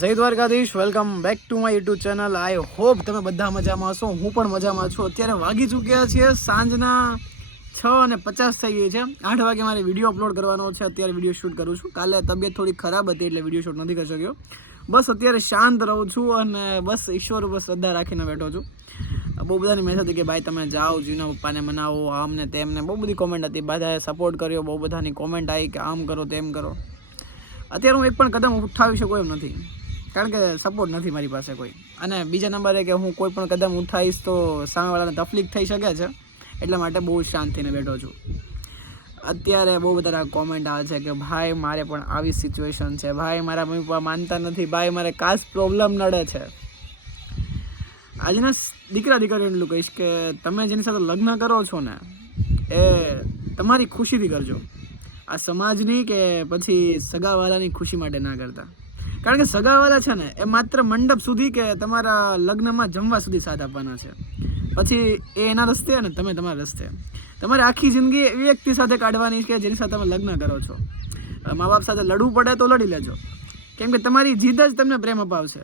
જય Dwarkadhish, welcome back to my YouTube channel. I hope તમે બધા મજામાં હશો. હું પણ મજામાં છું. અત્યારે વાગી ચૂક્યા છીએ સાંજના 6:50 થઈ ગઈ છે. 8 વાગે મારે વિડીયો અપલોડ કરવાનો છે. અત્યારે વિડીયો શૂટ કરું છું. કાલે તબિયત થોડી ખરાબ હતી એટલે વિડીયો શૂટ નથી કરી શક્યો. બસ અત્યારે શાંત રહું છું અને બસ ઈશ્વર ઉપર શ્રદ્ધા રાખીને બેઠો છું. બહુ બધાની મેસેજ હતી કે ભાઈ તમે જાઓ, જીના પપ્પાને મનાવો, આમને તેમને બહુ બધી કોમેન્ટ હતી. બધાએ સપોર્ટ કર્યો, બહુ બધાની કોમેન્ટ આવી કે આમ કરો તેમ કરો. અત્યારે હું એક પણ કદમ ઉઠાવી શકું એમ નથી, કારણ કે સપોર્ટ નથી મારી પાસે કોઈ. અને બીજા નંબરે કે હું કોઈ પણ કદમ ઉઠાવીશ તો સામેવાળાને તકલીફ થઈ શકે છે, એટલા માટે બહુ શાંતિને બેઠો છું. અત્યારે બહુ બધા કોમેન્ટ આવે છે કે ભાઈ મારે પણ આવી સિચ્યુએશન છે, ભાઈ મારા મમ્મી પપ્પા માનતા નથી, ભાઈ મારે કાસ્ટ પ્રોબ્લેમ નડે છે. આજના દીકરા દીકરીઓ એટલું કહીશ કે તમે જેની સાથે લગ્ન કરો છો ને એ તમારી ખુશીથી કરજો, આ સમાજની કે પછી સગાવાલાની ખુશી માટે ના કરતા. કારણ કે સગાવાલા છે ને એ માત્ર મંડપ સુધી કે તમારા લગ્નમાં જમવા સુધી સાથ આપવાના છે. પછી એ એના રસ્તે અને તમે તમારા રસ્તે. તમારે આખી જિંદગી એવી વ્યક્તિ સાથે કાઢવાની કે જેની સાથે તમે લગ્ન કરો છો. મા બાપ સાથે લડવું પડે તો લડી લેજો, કેમ કે તમારી જીદ જ તમને પ્રેમ અપાવશે.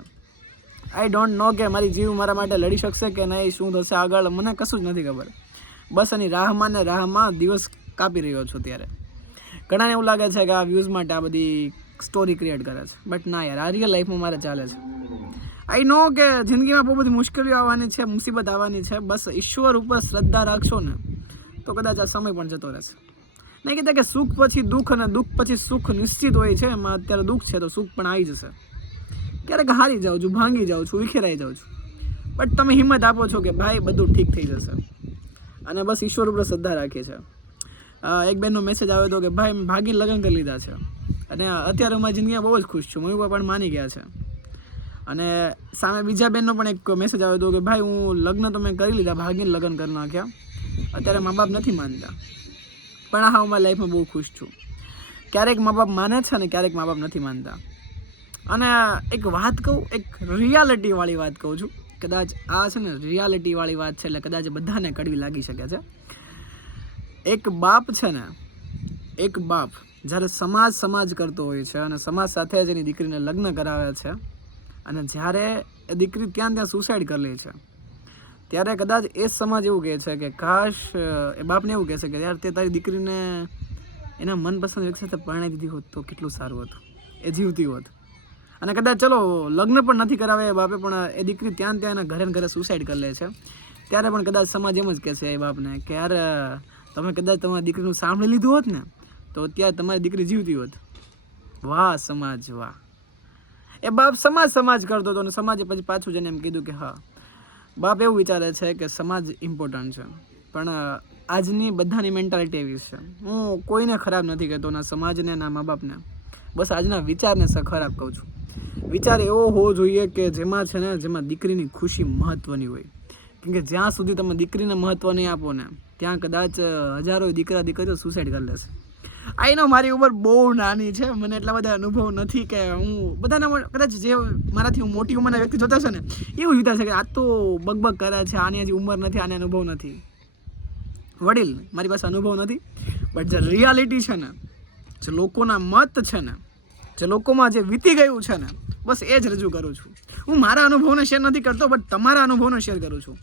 આઈ ડોન્ટ નો કે મારી જીવ મારા માટે લડી શકશે કે નહીં, શું થશે આગળ, મને કશું જ નથી ખબર. બસ એની રાહમાં ને રાહમાં દિવસ કાપી રહ્યો છું. ત્યારે ઘણાને એવું લાગે છે કે આ વ્યૂઝ માટે આ બધી સ્ટોરી ક્રિએટ કરે છે, બટ ના યાર, આ રિયલ લાઈફમાં મારે ચાલે છે. આઈ નો કે જિંદગીમાં બહુ બધી મુશ્કેલીઓ આવવાની છે, મુસીબત આવવાની છે. બસ ઈશ્વર ઉપર શ્રદ્ધા રાખશો ને તો કદાચ આ સમય પણ જતો રહેશે. નહીં કહેતા કે સુખ પછી દુઃખ અને દુઃખ પછી સુખ નિશ્ચિત હોય છે. એમાં અત્યારે દુઃખ છે તો સુખ પણ આવી જશે. ક્યારેક હારી જાઉં છું, ભાંગી જાઉં છું, વિખેરાઈ જાઉં છું, બટ તમે હિંમત આપો છો કે ભાઈ બધું ઠીક થઈ જશે. અને બસ ઈશ્વર ઉપર શ્રદ્ધા રાખીએ છીએ. એક બેનનો મેસેજ આવ્યો હતો કે ભાઈ મેં ભાગીને લગ્ન કરી લીધા છે અને અત્યારે હું મારી જિંદગીમાં બહુ જ ખુશ છું, મમ્મી પપ્પા પણ માની ગયા છે. અને સામે બીજા બેનનો પણ એક મેસેજ આવ્યો હતો કે ભાઈ હું લગ્ન તો મેં કરી લીધા, ભાગીને લગ્ન કરી નાખ્યા, અત્યારે મા બાપ નથી માનતા, પણ હા હું મારી લાઈફમાં બહુ ખુશ છું. ક્યારેક મા બાપ માને છે ને ક્યારેક મા બાપ નથી માનતા. અને એક વાત કહું, એક રિયાલિટીવાળી વાત કહું છું. કદાચ આ છે ને રિયાલિટીવાળી વાત છે એટલે કદાચ બધાને કડવી લાગી શકે છે. એક બાપ છે ને, એક બાપ જ્યારે સમાજ કરતો હોય છે અને સમાજ સાથે જ એની દીકરીને લગ્ન કરાવે છે અને જ્યારે એ દીકરી ત્યાં સુસાઇડ કરી લે છે, ત્યારે કદાચ એ સમાજ એવું કહે છે કે કાશ એ બાપને એવું કહે છે કે યાર તે તારી દીકરીને એના મનપસંદ વ્યક્તિ સાથે પરણાવી દીધી હોત તો કેટલું સારું હતું, એ જીવતી હોત. અને કદાચ ચલો લગ્ન પણ નથી કરાવે એ બાપે, પણ એ દીકરી ત્યાં એના ઘરે સુસાઇડ કરી લે છે, ત્યારે પણ કદાચ સમાજ એમ જ કહેશે એ બાપને કે યાર તમે કદાચ તમારી દીકરીનું સાંભળી લીધું હોત ને તો અત્યારે તમારી દીકરી જીવતી હોત. વાહ સમાજ વાહ. એ બાપ સમાજ કરતો હતો અને સમાજે પછી પાછું જઈને એમ કીધું કે હા, બાપ એવું વિચારે છે કે સમાજ ઇમ્પોર્ટન્ટ છે. પણ આજની બધાની મેન્ટાલિટી એવી છે. હું કોઈને ખરાબ નથી કહેતો, ના સમાજને ના મા બાપને, બસ આજના વિચારને ખરાબ કહું છું. વિચાર એવો હોવો જોઈએ કે જેમાં છે ને જેમાં દીકરીની ખુશી મહત્ત્વની હોય. કેમ કે જ્યાં સુધી તમે દીકરીને મહત્ત્વ નહીં આપો ને ત્યાં કદાચ હજારો દીકરીઓ સુસાઇડ કરી લેશે. આઈ નો મારી ઉંમર બહુ નાની છે, મને એટલા બધા અનુભવ નથી કે હું બધાના, કદાચ જે મારાથી મોટી ઉંમરના વ્યક્તિ જોતા છે ને એવું વિચાર છે કે આ તો બગબગ કરે છે, આની હજી ઉંમર નથી, આને અનુભવ નથી. વડીલ મારી પાસે અનુભવ નથી, બટ જે રિયાલિટી છે ને, જે લોકોના મત છે ને, જે લોકોમાં જે વીતી ગયું છે ને, બસ એ જ રજૂ કરું છું. હું મારા અનુભવને શેર નથી કરતો, બટ તમારા અનુભવને શેર કરું છું.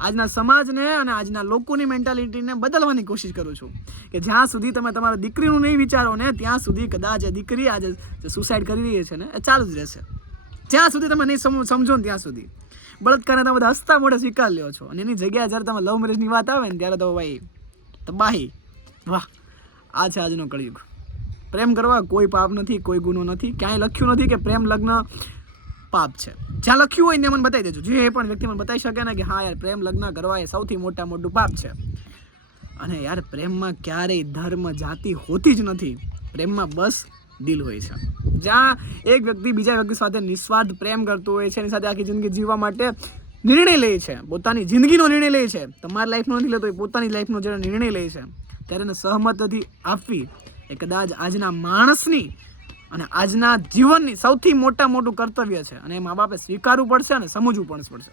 આજના સમાજને અને આજના લોકોની મેન્ટાલિટીને બદલવાની કોશિશ કરું છું કે જ્યાં સુધી તમે તમારા દીકરીનું નહીં વિચારો ને ત્યાં સુધી કદાચ એ દીકરી આજે જે સુસાઇડ કરી રહી છે ને એ ચાલુ જ રહેશે. જ્યાં સુધી તમે નહીં સમજો ને ત્યાં સુધી બળાત્કારને તમે બધા હસતા મોઢે સ્વીકાર લ્યો છો, અને એની જગ્યાએ જ્યારે તમે લવ મેરેજની વાત આવે ને ત્યારે તો ભાઈ તબાહી. વાહ, આ છે આજનો કળિયુગ. પ્રેમ કરવા કોઈ પાપ નથી, કોઈ ગુનો નથી. ક્યાંય લખ્યું નથી કે પ્રેમ લગ્ન પાપ છે. જ્યાં લખ્યું હોય ને મને બતાવી દેજો, જે પણ વ્યક્તિ મને બતાવી શકે ને કે હા યાર પ્રેમ લગ્ન કરવા એ સૌથી મોટું પાપ છે. અને યાર પ્રેમમાં ક્યારેય ધર્મ જાતિ હોતી જ નથી. પ્રેમમાં બસ દિલ હોય છે. જ્યાં એક વ્યક્તિ બીજા વ્યક્તિ સાથે નિસ્વાર્થ પ્રેમ કરતો હોય છે, એની સાથે આખી જિંદગી જીવવા માટે નિર્ણય લે છે, પોતાની જિંદગીનો નિર્ણય લે છે, તમારી લાઈફનો નથી લેતો, એ પોતાની લાઈફનો જ્યારે નિર્ણય લે છે ત્યારે એને સહમતી આપવી એ કદાચ આજના માણસની અને આજના જીવનની સૌથી મોટું કર્તવ્ય છે. અને એ મા બાપે સ્વીકારવું પડશે અને સમજવું પણ પડશે.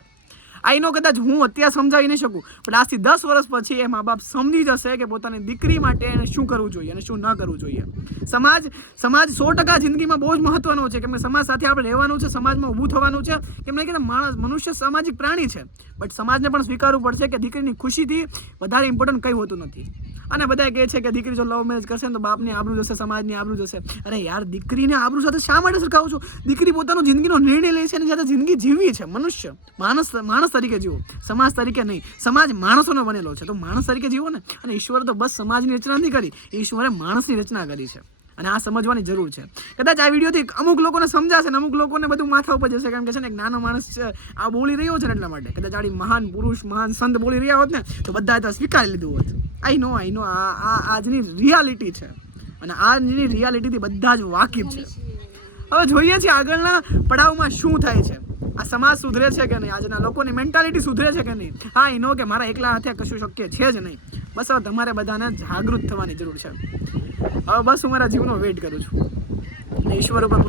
આઈ નો કદાચ હું અત્યારે સમજાવી નહીં શકું, પણ આજથી 10 વર્ષ પછી એ મા બાપ સમજી જશે કે પોતાની દીકરી માટે એને શું કરવું જોઈએ અને શું ન કરવું જોઈએ. સમાજ 100% જિંદગીમાં બહુ જ મહત્વનો છે, કેમ કે સમાજ સાથે આપણે રહેવાનું છે, સમાજમાં ઊભું થવાનું છે. કેમ કે મનુષ્ય સામાજિક પ્રાણી છે, બટ સમાજને પણ સ્વીકારવું પડશે કે દીકરીની ખુશીથી વધારે ઇમ્પોર્ટન્ટ કંઈ હોતું નથી. અને બધા કહે છે કે દીકરી જો લવ મેરેજ કરશે ને તો બાપની આબરૂ જશે, સમાજની આબરૂ જશે. અરે યાર, દીકરીને આબરૂ સાથે શા માટે સરખાવું છું? દીકરી પોતાનો જિંદગીનો નિર્ણય લે છે અને જ્યારે જિંદગી જીવી છે, મનુષ્ય માણસ તરીકે જીવો, સમાજ તરીકે નહીં. સમાજ માણસોનો બનેલો છે, તો માણસ તરીકે જીવો ને. અને ઈશ્વરે તો બસ સમાજની રચના નથી કરી, ઈશ્વરે માણસની રચના કરી છે. અને આ સમજવાની જરૂર છે. કદાચ આ વિડીયોથી અમુક લોકોને સમજાશે ને અમુક લોકોને બધું માથા ઉપર જશે, કારણ કે છે ને એક નાનો માણસ આ બોલી રહ્યો છે ને એટલા માટે. કદાચ આડી મહાન પુરુષ, મહાન સંત બોલી રહ્યા હોત ને તો બધા તો સ્વીકારી લીધું હોત. આઈ નો આ આજની રિયાલિટી છે, અને આજની રિયાલિટીથી બધા જ વાકેફ છે. હવે જોઈએ છીએ આગળના પડાવમાં શું થાય છે. આ સમાજ સુધરે છે કે નહીં, આજના લોકોની મેન્ટાલિટી સુધરે છે કે નહીં. હા, ઈ નો કે મારા એકલા હાથે કશું શક્ય છે જ નહીં. બસ હવે તમારે બધાને જાગૃત થવાની જરૂર છે. હવે બસ હું મારા જીવનો વેઇટ કરું છું. ઈશ્વર ઉપર